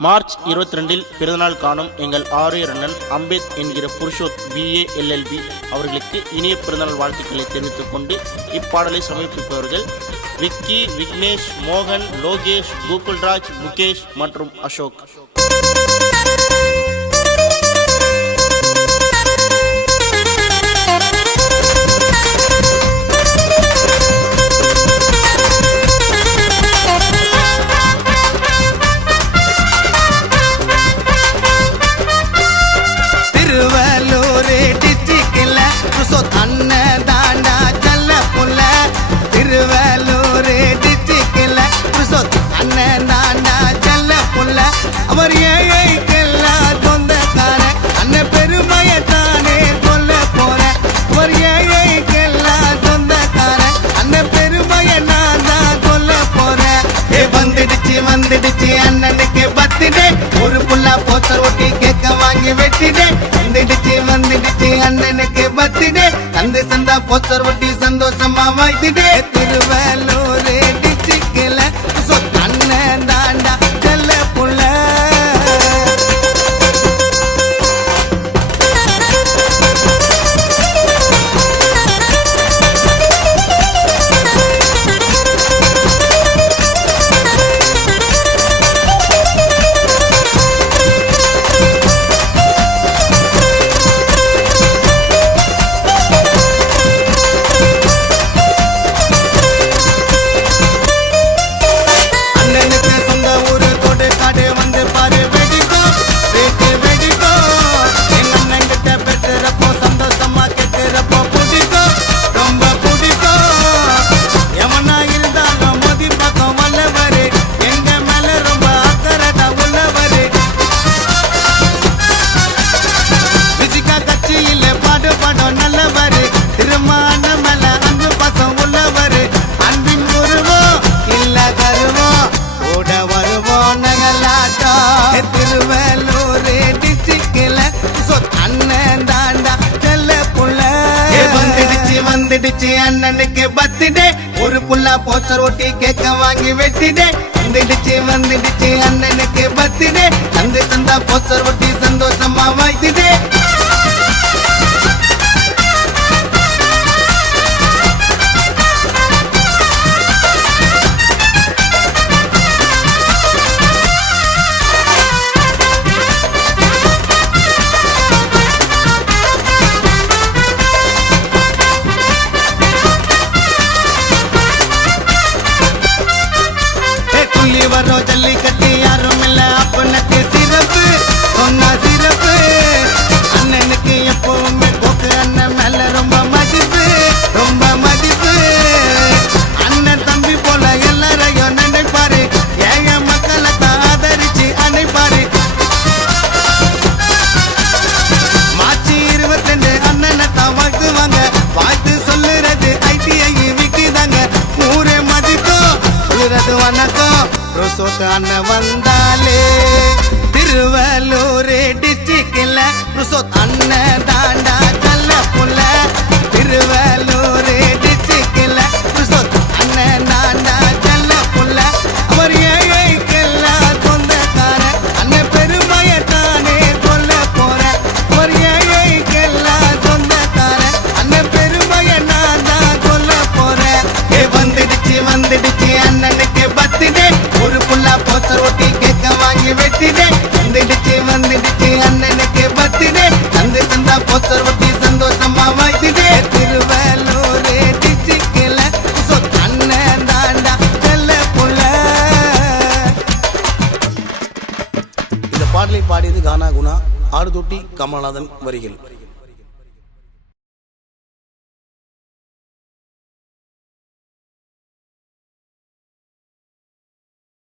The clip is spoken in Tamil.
மார்ச் 22 பிறந்தநாள் காணும் எங்கள் ஆரியர் அண்ணன் அம்பேத் என்கிற புருஷோத் BA LLB அவர்களுக்கு இனிய பிறந்தநாள் வாழ்த்துக்களை தெரிவித்துக் கொண்டு இப்பாடலை சமர்ப்பிப்பவர்கள் விக்கி, விக்னேஷ், மோகன், லோகேஷ், கோகுல்ராஜ், முகேஷ் மற்றும் அசோக். அவர் ஏழைக்கெல்லாம் சொந்தக்கார அண்ணன் பெருமையத்தானே சொல்ல போற. அவர் ஏழைக்கெல்லாம் சொந்தக்கார அண்ணன் பெருமைய நான் தான் சொல்ல போறேன். வந்துடுச்சு அண்ணனுக்கு பர்த்டே, ஒரு புல்லா போஸ்டர் ஒட்டி கேக்க வாங்கி வெட்டிடே. வந்துடுச்சு அண்ணனுக்கு பர்த்டே, தந்தை சந்தா போஸ்டர் ஒட்டி சந்தோஷமா வாழ்த்திடே. திருவள்ளூர் டிஸ்ட்ரிக்ட்ல அண்ணன் தாண்டா செல்ல புள்ள. வந்துடுச்சு அண்ணனுக்கு பர்த்டே, ஒரு புல்லா போஸ்டர் ஒட்டி கேக்க வாங்கி வெட்டிடே. வந்துடுச்சு அண்ணனுக்கு பர்த்டே, தந்தை சந்தா போஸ்டர் ஒட்டி சந்தோஷமா வாழ்த்திடே. வரோம் ஜல்லிக்கட்டு யாரும் இல்ல அப்பனுக்கு சிறப்பு சொன்னா சிறப்பு. அண்ணனுக்கு எப்பவுமே போக்கு அண்ணன் மேல ரொம்ப மதிப்பு. அண்ணன் தம்பி போல எல்லாரையும் நினைப்பாரு, ஏக மக்களை தான் ஆதரிச்சு அணைப்பாரு. மார்ச் 22 அண்ணனை தான் வாழ்த்துவாங்க, வாழ்த்து சொல்லுறது ITI விக்குதாங்க. ஊரே மதிக்கும் சொல்லுறது வணக்கம். அண்ணன் வந்தாலே திருவள்ளூர் டிஸ்ட்ரிக்ட்ல அண்ணன் தாண்டா செல்ல புள்ள. திருவள்ளூர் டிஸ்ட்ரிக்ட்ல அண்ணன் தாண்டா செல்ல புள்ள. அவர் ஏழைக்கெல்லாம் சொந்தக்கார அண்ணன் பெருமையத்தானே சொல்ல போற. அவர் ஏழைக்கெல்லாம் சொந்தக்கார அண்ணன் பெருமைய நான் தான் சொல்ல போறேன். வந்துடுச்சு அண்ணனுக்கு பர்த்டே, ஒரு புல்லா போஸ்டர் ஒட்டி கேக்க வாங்கி வெட்டிடே. வந்துடுச்சு அண்ணனுக்கு பர்த்டே, தந்தை சந்தா போஸ்டர் ஒட்டி சந்தோஷமா வாழ்த்திடே. திருவள்ளூர் டிஸ்ட்ரிக்ட்ல அண்ணன் தாண்டா செல்ல புள்ள. இந்த பாடலை பாடியது கானா குணா, ஆடுதொட்டி கமலநாதன் வரிகள்.